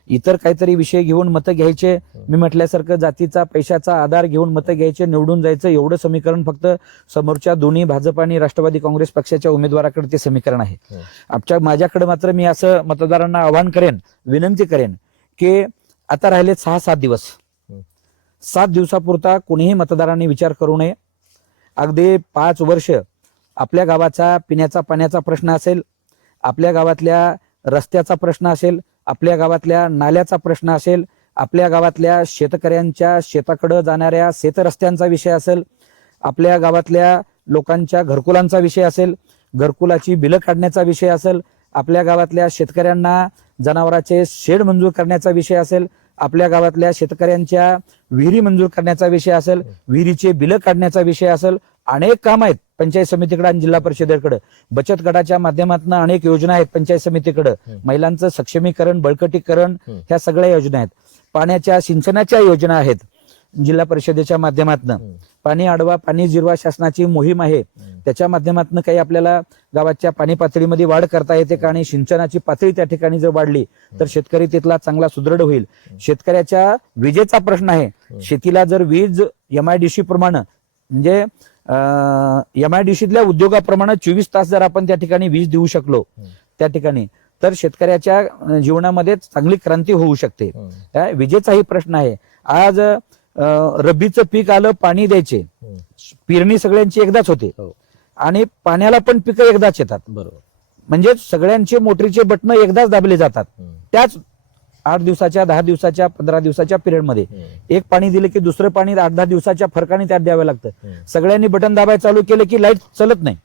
इतर काहीतरी विषय घेऊन मतं घ्यायचे. मी म्हटल्यासारखं जातीचा पैशाचा आधार घेऊन मतं घ्यायचे, निवडून जायचं, एवढं समीकरण फक्त समोरच्या दोन्ही भाजप आणि राष्ट्रवादी काँग्रेस पक्षाच्या उमेदवाराकडे ते समीकरण आहे. माझ्याकडे मात्र मी असं मतदारांना आवाहन करेन, विनंती करेन की आता राहिले 6-7 दिवस. 7 दिवसापुरता कोणीही मतदारांनी विचार करू नये. अगदी 5 वर्ष आपल्या गावाचा पिण्याचा पाण्याचा प्रश्न असेल, आपल्या गावातल्या रस्त्याचा प्रश्न असेल, आपल्या गावातल्या नाल्याचा प्रश्न असेल, आपल्या गावातल्या शेतकऱ्यांच्या शेताकडे जाणाऱ्या शेतरस्त्यांचा विषय असेल, आपल्या गावातल्या लोकांच्या घरकुलांचा विषय असेल, घरकुलाची बिलं काढण्याचा विषय असेल, आपल्या गावातल्या शेतकऱ्यांना जनावरांचे शेड मंजूर करण्याचा विषय असेल, आपल्या गावातल्या शेतकऱ्यांच्या विहिरी मंजूर करण्याचा विषय असेल, विहिरीचे बिलं काढण्याचा विषय असेल. अनेक काम आहेत पंचायत समितीकडे आणि जिल्हा परिषदेकडे. बचत गटाच्या माध्यमातून अनेक योजना आहेत पंचायत समितीकडे. महिलांचं सक्षमीकरण, बळकटीकरण, ह्या सगळ्या योजना आहेत. पाण्याच्या सिंचनाच्या योजना आहेत जिल्हा परिषदेच्या माध्यमातून. पाणी अडवा पाणी जिरवा शासनाची मोहीम आहे. त्याच्या माध्यमातून काही आपल्याला गावाच्या पाणी पातळीमध्ये वाढ करता येते का आणि सिंचनाची पातळी त्या ठिकाणी जर वाढली तर शेतकरी तिथला चांगला सुदृढ होईल. शेतकऱ्याच्या विजेचा प्रश्न आहे. शेतीला जर वीज MIDC प्रमाणे म्हणजे MIDCतल्या उद्योगाप्रमाणे 24 तास जर आपण त्या ठिकाणी वीज देऊ शकलो त्या ठिकाणी तर शेतकऱ्याच्या जीवनामध्ये चांगली क्रांती होऊ शकते. विजेचाही प्रश्न आहे. आज रब्बीचं पीक आलं, पाणी द्यायचे, पेरणी सगळ्यांची एकदाच होते आणि पाण्याला पण पिकं एकदाच येतात. बरोबर. म्हणजे सगळ्यांचे मोटरीचे बटन एकदाच दाबले जातात. त्याच 8 दिवसाच्या 10 दिवसाच्या 15 दिवसाच्या पिरियडमध्ये एक पाणी दिलं की दुसरं पाणी 8-10 दिवसाच्या फरकाने त्यात द्यावं लागतं. सगळ्यांनी बटन दाबायला चालू केलं की लाईट चालत नाही.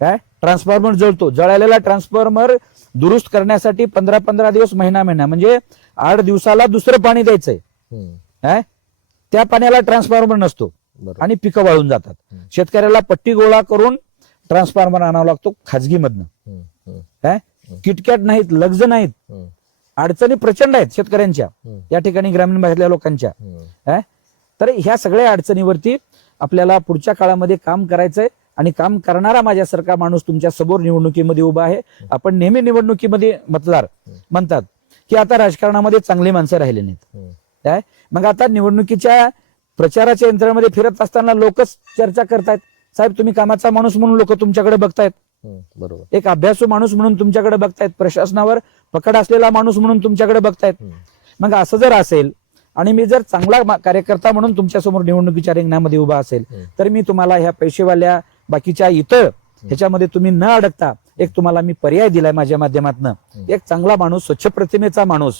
काय ट्रान्सफॉर्मर जळतो. जळालेला ट्रान्सफॉर्मर दुरुस्त करण्यासाठी 15-15 दिवस महिना म्हणजे 8 दिवसाला दुसरं पाणी द्यायचंय. त्या पाण्याला ट्रान्सफॉर्मर नसतो आणि पिकं वाळून जातात. शेतकऱ्याला पट्टी गोळा करून ट्रान्सफॉर्मर आणावा लागतो खाजगीमधनं. किटकॅट नाहीत, लग्ज नाहीत, अडचणी प्रचंड आहेत शेतकऱ्यांच्या या ठिकाणी, ग्रामीण भागातल्या लोकांच्या. तर ह्या सगळ्या अडचणीवरती आपल्याला पुढच्या काळामध्ये काम करायचंय आणि काम करणारा माझ्यासारखा माणूस तुमच्या समोर निवडणुकीमध्ये उभा आहे. आपण नेहमी निवडणुकीमध्ये मतदार म्हणतात की आता राजकारणामध्ये चांगली माणसं राहिली नाहीत. मग आता निवडणुकीच्या प्रचाराच्या यंत्रणामध्ये फिरत असताना लोकच चर्चा करतायत, साहेब तुम्ही कामाचा माणूस म्हणून लोक तुमच्याकडे बघतायत. बरोबर. एक अभ्यासू माणूस म्हणून तुमच्याकडे बघतायत, प्रशासनावर पकड असलेला माणूस म्हणून तुमच्याकडे बघतायत. मग असं जर असेल आणि मी जर चांगला कार्यकर्ता म्हणून तुमच्यासमोर निवडणुकीच्या रिंगणामध्ये उभा असेल तर मी तुम्हाला ह्या पैसेवाल्या बाकीच्या इतर ह्याच्यामध्ये तुम्ही न अडकता एक तुम्हाला मी पर्याय दिलाय माझ्या माध्यमातून. एक चांगला माणूस, स्वच्छ प्रतिमेचा माणूस,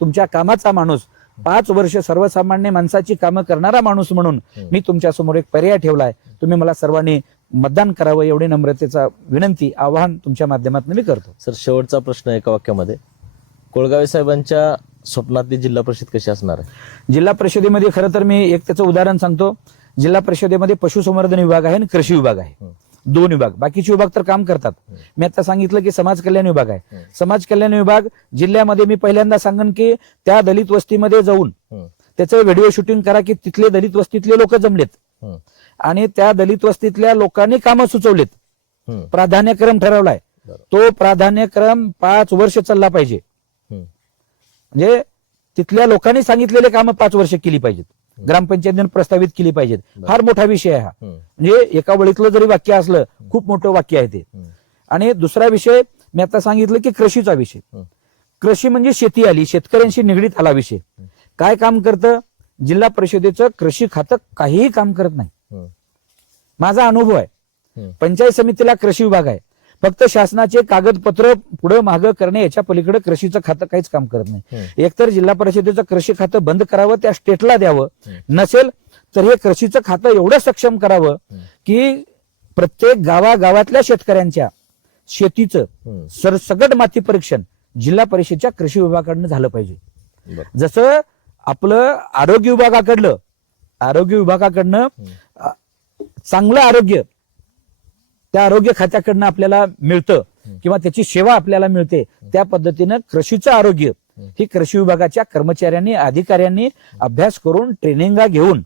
तुमच्या कामाचा माणूस, 5 वर्ष सर्वसामान्य माणसाची कामं करणारा माणूस म्हणून मी तुमच्या समोर एक पर्याय ठेवलाय. तुम्ही मला सर्वांनी मतदान करावं एवढी नम्रतेचा विनंती, आवाहन तुमच्या माध्यमातून मी करतो. सर, शेवटचा प्रश्न एका वाक्यामध्ये, कोळगावे साहेबांच्या स्वप्नातली जिल्हा परिषद कशी असणार आहे? जिल्हा परिषदेमध्ये खरं तर मी एक त्याचं उदाहरण सांगतो. जिल्हा परिषदेमध्ये पशुसंवर्धन विभाग आहे आणि कृषी विभाग आहे, 2 विभाग. बाकीचे विभाग तर काम करतात. मी आता सांगितलं की समाज कल्याण विभाग आहे. समाज कल्याण विभाग जिल्ह्यामध्ये मी पहिल्यांदा सांगेन की त्या दलित वस्तीमध्ये जाऊन त्याचं व्हिडिओ शूटिंग करा की तिथले दलित वस्तीतले लोक जमलेत आणि त्या दलित वस्तीतल्या लोकांनी कामं सुचवलेत. प्राधान्यक्रम ठरवलाय. तो प्राधान्यक्रम 5 वर्ष चालला पाहिजे. म्हणजे तिथल्या लोकांनी सांगितलेले कामं 5 वर्ष केली पाहिजेत. ग्रामपंचायतीने प्रस्तावित केली पाहिजेत. फार मोठा विषय आहे हा. म्हणजे एका वळीतलं जरी वाक्य असलं, खूप मोठं वाक्य आहे ते. आणि दुसरा विषय मी आता सांगितलं की कृषीचा विषय. कृषी म्हणजे शेती आली, शेतकऱ्यांशी निगडीत आला विषय. काय काम करतं जिल्हा परिषदेचं कृषी खातं? काहीही काम करत नाही. माझा अनुभव आहे. पंचायत समितीला कृषी विभाग आहे, फक्त शासनाचे कागदपत्र पुढे मागं करणे याच्या पलीकडे कृषीचं खातं काहीच काम करत नाही. एकतर जिल्हा परिषदेचं कृषी खातं बंद करावं, त्या स्टेटला द्यावं. नसेल तर हे कृषीचं खातं एवढं सक्षम करावं की प्रत्येक गावागावातल्या शेतकऱ्यांच्या शेतीचं सरसकट माती परीक्षण जिल्हा परिषदच्या कृषी विभागाकडनं झालं पाहिजे. बरं. जसं आपलं आरोग्य विभागाकडनं चांगलं आरोग्य त्या आरोग्य खात्याकडनं आपल्याला मिळतं किंवा त्याची सेवा आपल्याला मिळते, त्या पद्धतीनं कृषीचं आरोग्य ही कृषी विभागाच्या कर्मचाऱ्यांनी अधिकाऱ्यांनी अभ्यास करून ट्रेनिंगा घेऊन,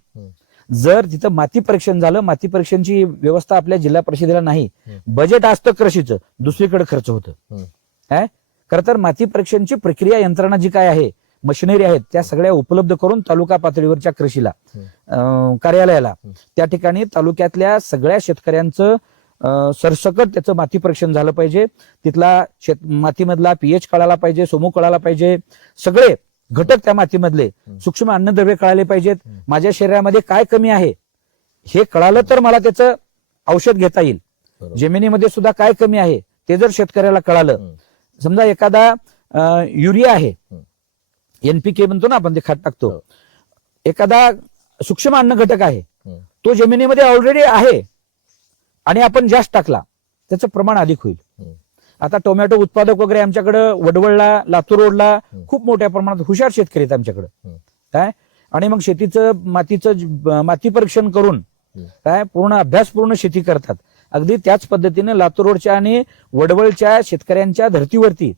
जर तिथं माती परीक्षण झालं, माती परीक्षणची व्यवस्था आपल्या जिल्हा परिषदेला नाही, बजेट असतं कृषीचं, दुसरीकडे खर्च होतं. खरं तर माती परीक्षणची प्रक्रिया यंत्रणा जी काय आहे, मशिनरी आहेत, त्या सगळ्या उपलब्ध करून तालुका पातळीवरच्या कृषीला कार्यालयाला त्या ठिकाणी तालुक्यातल्या सगळ्या शेतकऱ्यांचं सरसकट त्याचं माती परीक्षण झालं पाहिजे. तिथला मातीमधला पीएच कळाला पाहिजे, सोमू कळाला पाहिजे, सगळे घटक त्या मातीमधले सूक्ष्म अन्नद्रव्य कळाले पाहिजेत. माझ्या शरीरामध्ये काय कमी आहे हे कळालं तर मला त्याचं औषध घेता येईल. जमिनीमध्ये सुद्धा काय कमी आहे ते जर शेतकऱ्याला कळालं, समजा एखादा युरिया आहे, एनपीके म्हणतो ना आपण, ते खत टाकतो, एखादा सूक्ष्म अन्न घटक आहे, तो जमिनीमध्ये ऑलरेडी आहे आणि आपण जास्त टाकला, त्याचं प्रमाण अधिक होईल. आता टोमॅटो उत्पादक वगैरे आमच्याकडे वडवळला, लातूर रोडला खूप मोठ्या प्रमाणात हुशार शेतकरी आहेत आमच्याकडे. काय आणि मग मातीचं माती परीक्षण करून काय पूर्ण अभ्यासपूर्ण शेती करतात. अगदी त्याच पद्धतीने लातूर रोडच्या आणि वडवळच्या शेतकऱ्यांच्या धर्तीवरती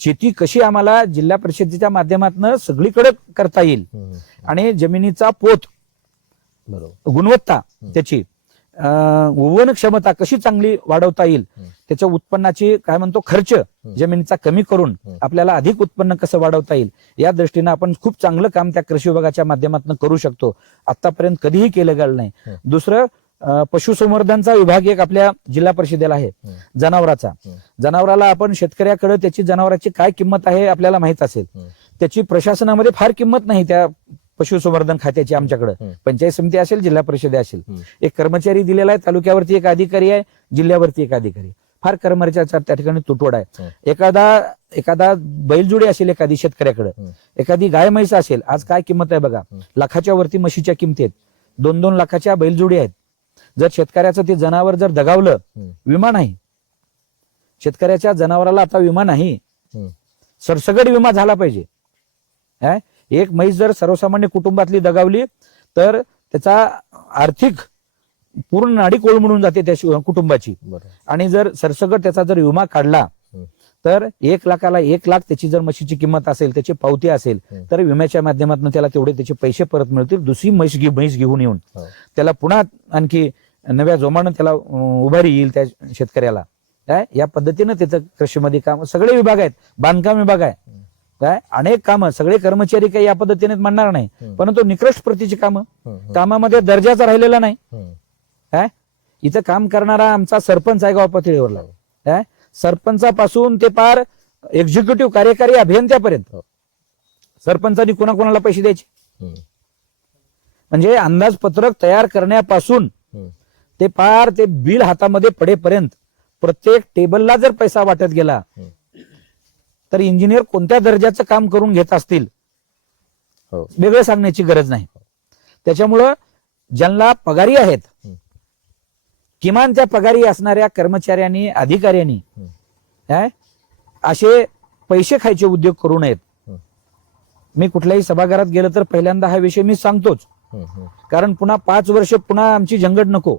शेती कशी आम्हाला जिल्हा परिषदेच्या माध्यमातून सगळीकडे करता येईल आणि जमिनीचा पोत, गुणवत्ता, त्याची उगवण क्षमता कशी चांगली वाढवता येईल, त्याच्या उत्पन्नाची काय म्हणतो खर्च जमिनीचा कमी करून आपल्याला अधिक उत्पन्न कसं वाढवता येईल, या दृष्टीने आपण खूप चांगलं काम त्या कृषी विभागाच्या माध्यमातून करू शकतो. आतापर्यंत कधीही केलं गेलं नाही. दुसरं, पशुसंवर्धनचा विभाग एक आपल्या जिल्हा परिषदेला आहे, जनावराला आपण शेतकऱ्याकडे त्याची जनावरांची काय किंमत आहे आपल्याला माहित असेल, त्याची प्रशासनामध्ये फार किंमत नाही त्या पशुसंवर्धन खात्याची. आमच्याकडे पंचायत समिती असेल, जिल्हा परिषद असेल, एक कर्मचारी दिलेला आहे, तालुक्यावरती एक अधिकारी आहे, जिल्ह्यावरती एक अधिकारी, फार कर्मचाऱ्याचा त्या ठिकाणी तुटवडा आहे. एखादा बैलजोडी असेल एखादी शेतकऱ्याकडे, एखादी गाय म्हैस असेल, आज काय किंमत आहे बघा, लाखाच्या वरती म्हशीच्या किमती आहेत, 2-2 लाखाच्या बैलजोडी आहेत. जर शेतकऱ्याचं ते जनावर जर दगावलं, विमा नाही, शेतकऱ्याच्या जनावराला आता विमा नाही, सरसगट विमा झाला पाहिजे. एक म्हैस जर सर्वसामान्य कुटुंबातली दगावली तर त्याचा आर्थिक पूर्ण नाडी कोलमडून जाते त्या कुटुंबाची. आणि जर सरसगट त्याचा जर विमा काढला तर 1 लाखाला 1 लाख त्याची जर म्हशीची किंमत असेल, त्याची पावती असेल, तर विम्याच्या माध्यमातून त्याला तेवढे त्याचे पैसे परत मिळतील. दुसरी म्हैस घेऊन येऊन त्याला पुन्हा आणखी नव्या जोमानं त्याला उभारी येईल त्या शेतकऱ्याला. या पद्धतीनं त्याचं कृषीमध्ये काम, सगळे विभाग आहेत, बांधकाम विभाग आहे, काय अनेक कामं, सगळे कर्मचारी काही या पद्धतीने म्हणणार नाही, परंतु निकृष्ट प्रतीची कामामध्ये दर्जाचा राहिलेला नाही. काय इथं काम करणारा आमचा सरपंच आहे गाव पातळीवरला, काय सरपंचापासून ते पार एक्झिक्युटिव्ह कार्यकारी अभियंत्यापर्यंत सरपंचांनी कोणाकोणाला पैसे द्यायचे, म्हणजे अंदाजपत्रक तयार करण्यापासून ते पार ते बिल हातामध्ये पडेपर्यंत प्रत्येक टेबलला जर पैसा वाटत गेला तर इंजिनियर कोणत्या दर्जाचं काम करून घेत असतील वेगळं सांगण्याची गरज नाही. त्याच्यामुळं ज्यांना पगारी आहेत, किमान त्या पगारी असणाऱ्या कर्मचाऱ्यांनी, अधिकाऱ्यांनी असे पैसे खायचे उद्योग करू नयेत. मी कुठल्याही सभागृहात गेलं तर पहिल्यांदा हा विषय मी सांगतोच, कारण पुन्हा 5 वर्ष पुन्हा आमची झंगट नको,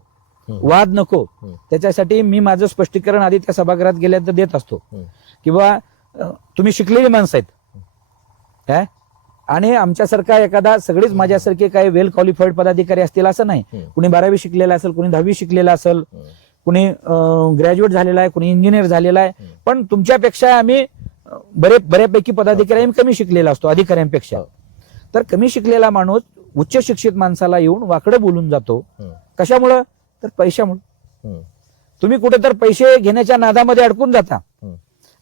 वाद नको. त्याच्यासाठी मी माझं स्पष्टीकरण आधी त्या सभागृहात गेल्यानंतर देत असतो, किंवा तुम्ही शिकलेली माणसं आहेत आणि आमच्यासारखा एखादा, सगळेच माझ्यासारखे काही वेल क्वालिफाईड पदाधिकारी असतील असं नाही. कुणी 12वी शिकलेला असेल, कुणी 10वी शिकलेला असेल, कुणी ग्रॅज्युएट झालेला आहे, कुणी इंजिनियर झालेला आहे, पण तुमच्यापेक्षा आम्ही बऱ्यापैकी पदाधिकारी आम्ही कमी शिकलेला असतो अधिकाऱ्यांपेक्षा. तर कमी शिकलेला माणूस उच्च शिक्षित माणसाला येऊन वाकडं बोलून जातो. कशामुळं? तर पैशामुळे. तुम्ही कुठे तर पैसे घेण्याच्या नादामध्ये अडकून जाता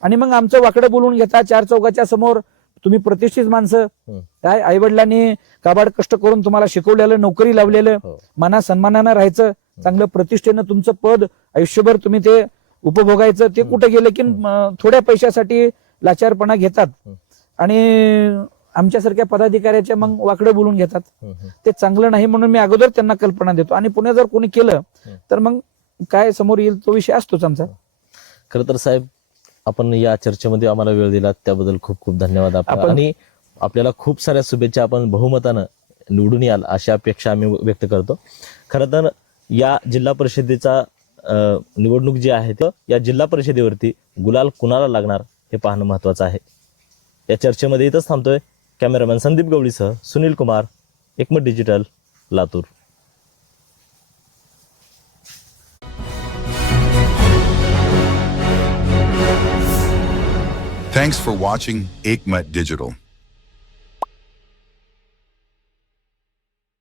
आणि मग आमचं वाकडं बोलून घेता 4 चौघाच्या समोर. तुम्ही प्रतिष्ठित माणसं, काय आई वडिलांनी काबाड कष्ट करून तुम्हाला शिकवलेलं, नोकरी लावलेलं, मना सन्मानानं राहायचं, चांगलं प्रतिष्ठेनं तुमचं पद आयुष्यभर तुम्ही ते उपभोगायचं, ते कुठे गेलं की थोड्या पैशासाठी लाचारपणा घेतात आणि आमच्यासारख्या पदाधिकाऱ्याच्या मग वाकडं बोलून घेतात. ते चांगलं नाही, म्हणून मी अगोदर त्यांना कल्पना देतो. आणि पुन्हा जर कोणी केलं तर मग काय समोर येईल तो विषय असतोच आमचा. खरं तर साहेब, आपण या चर्चेमध्ये आम्हाला वेळ दिला त्याबद्दल खूप खूप धन्यवाद आपण- आणि आपल्याला खूप साऱ्या शुभेच्छा. आपण बहुमतानं निवडून याल अशी अपेक्षा आम्ही व्यक्त करतो. खरं तर या जिल्हा परिषदेचा निवडणूक जी आहे तर या जिल्हा परिषदेवरती गुलाल कुणाला लागणार हे पाहणं महत्वाचं आहे. या चर्चेमध्ये इथंच थांबतोय. कॅमेरामॅन संदीप गवळीसह सुनील कुमार, एकमत digital, Latur. Thanks for watching Ekmat Digital.